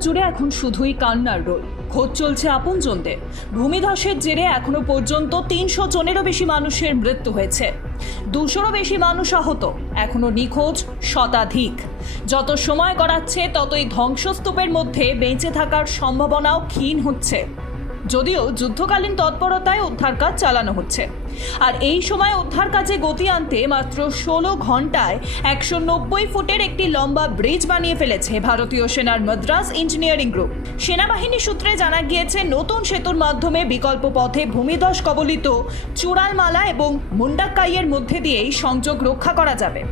জুড়ে এখন শুধুই কান্নার রোল। খোঁজ চলছে আপনজনদের। ভূমিধসের জেরে এখনও পর্যন্ত তিনশো জনেরও বেশি মানুষের মৃত্যু হয়েছে। দুশোরও বেশি মানুষ আহত। এখনও নিখোঁজ শতাধিক। যত সময় গড়াচ্ছে, ততই ধ্বংসস্তূপের মধ্যে বেঁচে থাকার সম্ভাবনাও ক্ষীণ হচ্ছে। যদিও যুদ্ধকালীন তৎপরতায় উদ্ধার কাজ চালানো হচ্ছে। আর এই সময় উদ্ধার কাজে গতি আনতে মাত্র ষোলো ঘন্টায় একশো নব্বই ফুটের একটি লম্বা ব্রিজ বানিয়ে ফেলেছে ভারতীয় সেনার মাদ্রাস ইঞ্জিনিয়ারিং গ্রুপ। সেনাবাহিনী সূত্রে জানা গিয়েছে, নতুন সেতুর মাধ্যমে বিকল্প পথে ভূমিধস কবলিত চূড়ালমালা এবং মুন্ডাক্কাইয়ের মধ্যে দিয়েই সংযোগ রক্ষা করা যাবে।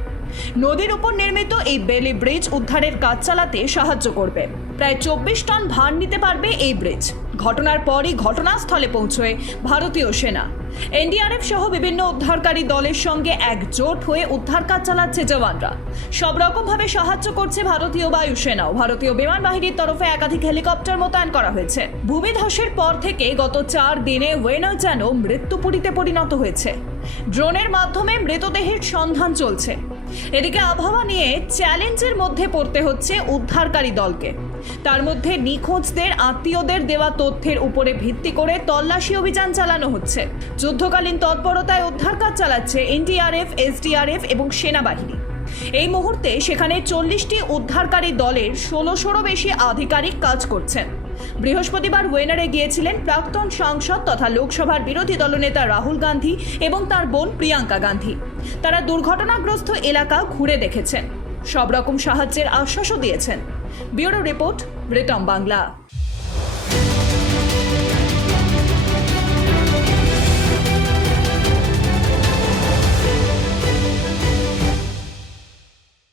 নদীর উপর নির্মিত এই বেলি ব্রিজ উদ্ধারের কাজ চালাতে সাহায্য করবে। প্রায় চব্বিশ টন ভার নিতে পারবে এই ব্রিজ। ঘটনার পরই ঘটনাস্থলে পৌঁছয় ভারতীয় সেনা। এনডিআরএফ সহ বিভিন্ন উদ্ধারকারী দলের সঙ্গে একজোট হয়ে উদ্ধার কাজ চালাচ্ছে জওয়ানরা। সব রকমভাবে সাহায্য করছে ভারতীয় বায়ুসেনাও। ভারতীয় বিমান বাহিনীর তরফে একাধিক হেলিকপ্টার মোতায়েন করা হয়েছে। ভূমিধসের পর থেকে গত চার দিনে ওয়েনার যেন মৃত্যুপুরীতে পরিণত হয়েছে। ড্রোনের মাধ্যমে মৃতদেহের সন্ধান চলছে। এদিকে আবহাওয়া নিয়ে চ্যালেঞ্জের মধ্যে পড়তে হচ্ছে উদ্ধারকারী দলকে। তার মধ্যে নিখোঁজদের আত্মীয়দের দেওয়া তথ্যের উপরে ভিত্তি করে তল্লাশি অভিযান চালানো হচ্ছে। যুদ্ধকালীন তৎপরতায় উদ্ধার কাজ চালাচ্ছে এনডিআরএফ, এসডিআরএফ এবং সেনাবাহিনী। এই মুহূর্তে সেখানে চল্লিশটি উদ্ধারকারী দলের ষোলোশোরও বেশি আধিকারিক কাজ করছেন। বৃহস্পতিবার ওয়েনারে গিয়েছিলেন প্রাক্তন সাংসদ তথা লোকসভার বিরোধী দলনেতা রাহুল গান্ধী এবং তার বোন প্রিয়াঙ্কা গান্ধী। তারা দুর্ঘটনাগ্রস্ত এলাকা ঘুরে দেখেছেন। সব রকম সাহায্যের আশ্বাসও দিয়েছেন। Bureau report Ritam Bangla.